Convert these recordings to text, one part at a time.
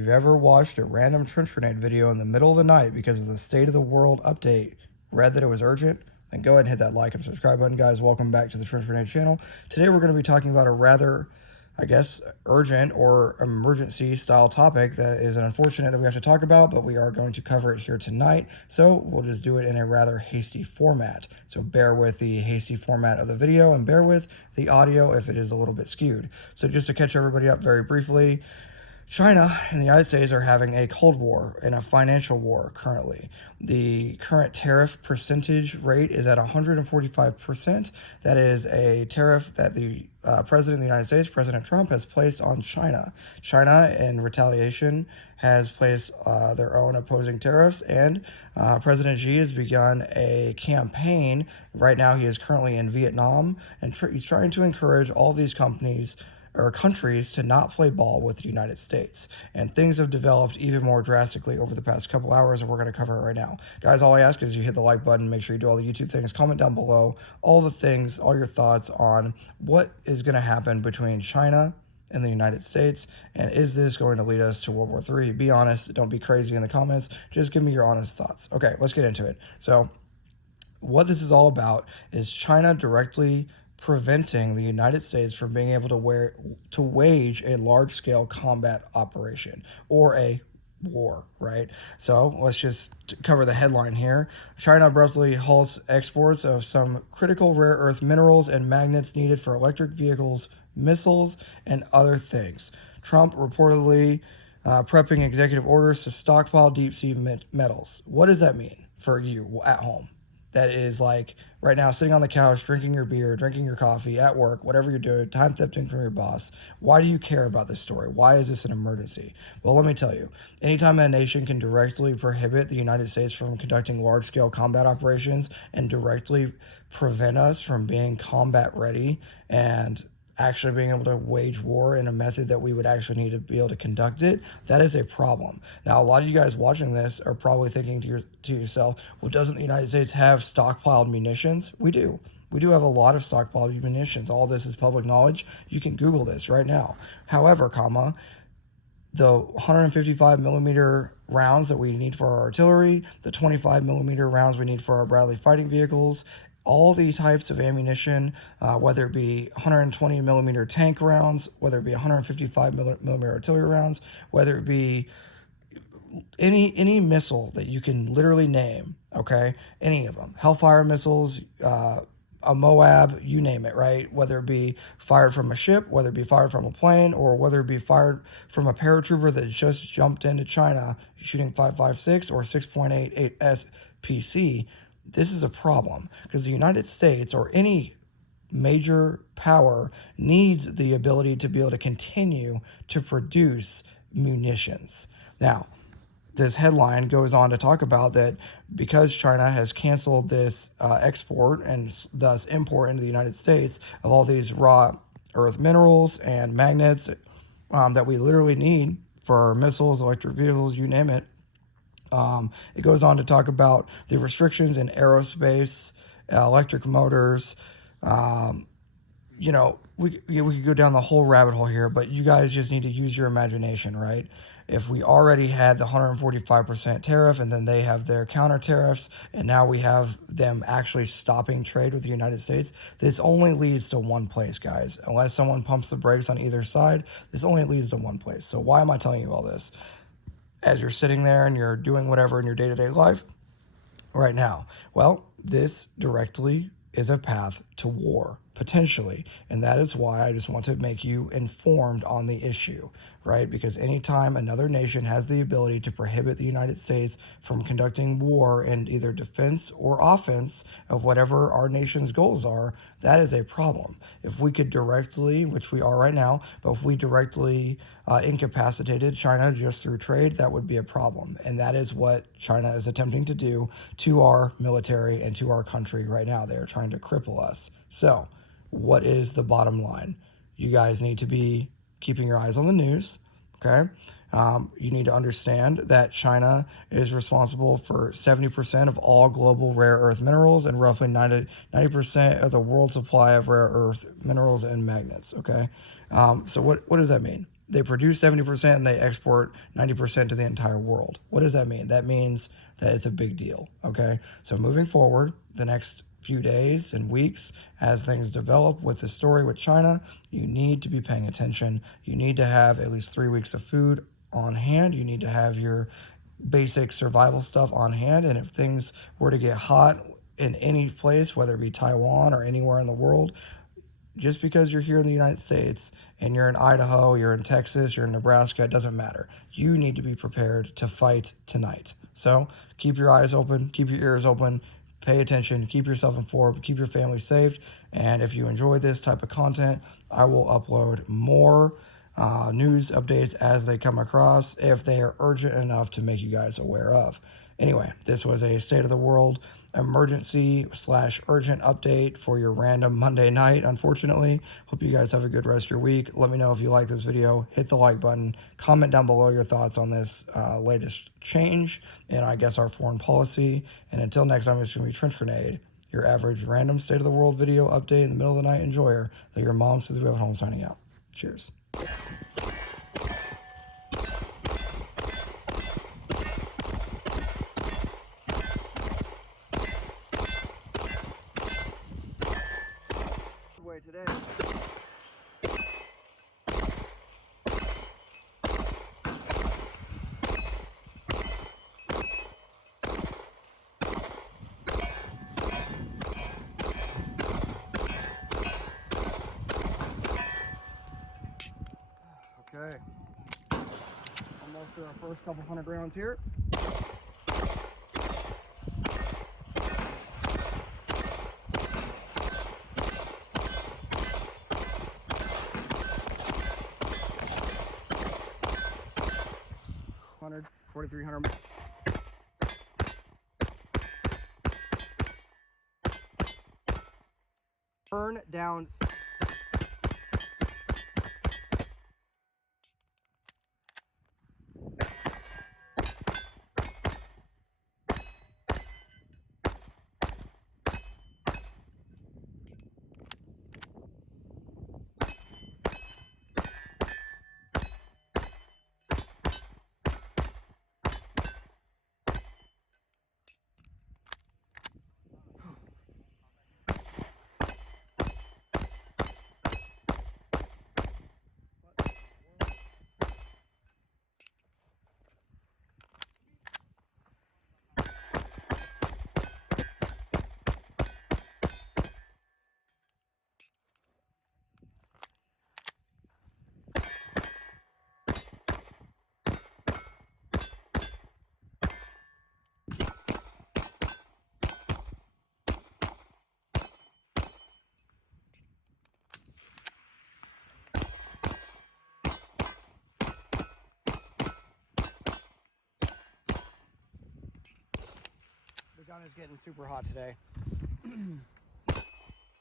If you've ever watched a random trench grenade video in the middle of the night because of the state of the world update, read that it was urgent, then go ahead and hit that like and subscribe button, guys. Welcome back to the Trench Grenade channel. Today we're going to be talking about a rather, urgent or emergency style topic that is unfortunate that we have to talk about, but we are going to cover it here tonight. So we'll just do it in a rather hasty format. So bear with the hasty format of the video and bear with the audio if it is a little bit skewed. So just to catch everybody up very briefly, China and the United States are having a Cold War and a financial war currently. The current tariff percentage rate is at 145%. That is a tariff that the President of the United States, President Trump, has placed on China. China, in retaliation, has placed their own opposing tariffs, and President Xi has begun a campaign. Right now, he is currently in Vietnam, and he's trying to encourage all these companies or countries to not play ball with the United States. And things have developed even more drastically over the past couple hours, and we're going to cover it right now. Guys, all I ask is you hit the like button, make sure you do all the YouTube things, comment down below, all the things, all your thoughts on what is going to happen between China and the United States, and is this going to lead us to World War III? Be honest, don't be crazy in the comments, just give me your honest thoughts. Okay, let's get into it. So what this is all about is China directly preventing the United States from being able to wage a large-scale combat operation or a war, right? So let's just cover the headline here. China abruptly halts exports of some critical rare earth minerals and magnets needed for electric vehicles, missiles, and other things. Trump reportedly prepping executive orders to stockpile deep-sea metals. What does that mean for you at home? That is like right now sitting on the couch, drinking your beer, drinking your coffee at work, whatever you're doing, time thefting from your boss. Why do you care about this story? Why is this an emergency? Well, let me tell you, anytime a nation can directly prohibit the United States from conducting large-scale combat operations and directly prevent us from being combat ready and actually being able to wage war in a method that we would actually need to be able to conduct it, that is a problem. Now, a lot of you guys watching this are probably thinking to yourself, well, doesn't the United States have stockpiled munitions? We do. We do have a lot of stockpiled munitions. All this is public knowledge. You can Google this right now. However, the 155 millimeter rounds that we need for our artillery, the 25 millimeter rounds we need for our Bradley fighting vehicles, all the types of ammunition, whether it be 120 millimeter tank rounds, whether it be 155 millimeter artillery rounds, whether it be any missile that you can literally name, okay? Any of them. Hellfire missiles, a Moab, you name it, right? Whether it be fired from a ship, whether it be fired from a plane, or whether it be fired from a paratrooper that just jumped into China shooting 5.56 or 6.88 SPC, this is a problem because the United States or any major power needs the ability to be able to continue to produce munitions. Now, this headline goes on to talk about that because China has canceled this export and thus import into the United States of all these raw earth minerals and magnets that we literally need for our missiles, electric vehicles, you name it. It goes on to talk about the restrictions in aerospace, electric motors. We could go down the whole rabbit hole here, but you guys just need to use your imagination, right? If we already had the 145% tariff and then they have their counter tariffs and now we have them actually stopping trade with the United States, this only leads to one place, guys. Unless someone pumps the brakes on either side, this only leads to one place. So why am I telling you all this? As you're sitting there and you're doing whatever in your day-to-day life right now, well, this directly is a path to war, potentially. And that is why I just want to make you informed on the issue, right? Because anytime another nation has the ability to prohibit the United States from conducting war in either defense or offense of whatever our nation's goals are, that is a problem. If we could directly, which we are right now, but if we directly incapacitated China just through trade, that would be a problem. And that is what China is attempting to do to our military and to our country right now. They are trying to cripple us. So what is the bottom line? You guys need to be keeping your eyes on the news, okay? You need to understand that China is responsible for 70% of all global rare earth minerals and roughly 90% of the world supply of rare earth minerals and magnets, okay? So what does that mean? they produce 70% and they export 90% to the entire world. What does that mean? That means that it's a big deal. Okay. So moving forward, the next few days and weeks, as things develop with the story with China, you need to be paying attention. You need to have at least 3 weeks of food on hand. You need to have your basic survival stuff on hand. And if things were to get hot in any place, whether it be Taiwan or anywhere in the world, just because you're here in the United States and you're in Idaho, you're in Texas, you're in Nebraska, it doesn't matter. You need to be prepared to fight tonight. So keep your eyes open, keep your ears open, pay attention, keep yourself informed, keep your family safe. And if you enjoy this type of content, I will upload more news updates as they come across if they are urgent enough to make you guys aware of. Anyway, this was a state of the world emergency / urgent update for your random Monday night, unfortunately. Hope you guys have a good rest of your week. Let me know if you like this video. Hit the like button. Comment down below your thoughts on this latest change in, I guess, our foreign policy. And until next time, it's going to be Trench Grenade, your average random state of the world video update in the middle of the night enjoyer that your mom says we have at home, signing out. Cheers. Today. Okay. Almost to our first couple hundred rounds here. $100, $4,300. Burn down. The gun is getting super hot today. I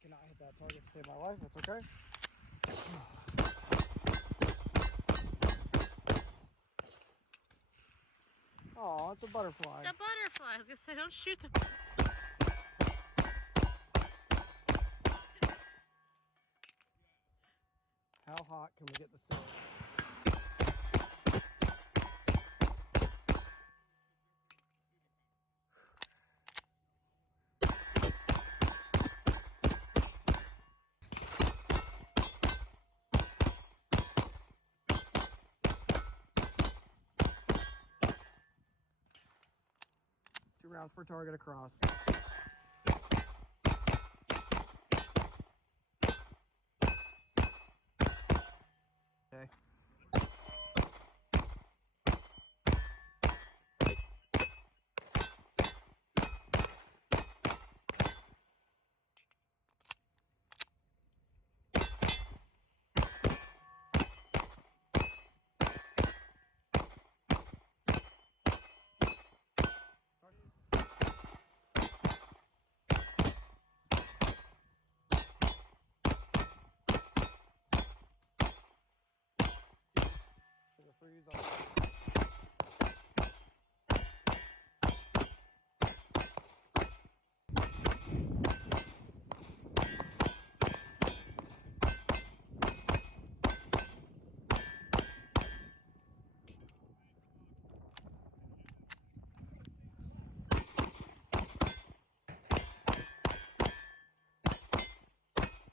cannot hit that target to save my life, that's okay. Oh, it's a butterfly. The butterfly. I was gonna say, don't shoot the. How hot can we get the stove? Rounds per target across. Okay. 1 freeze on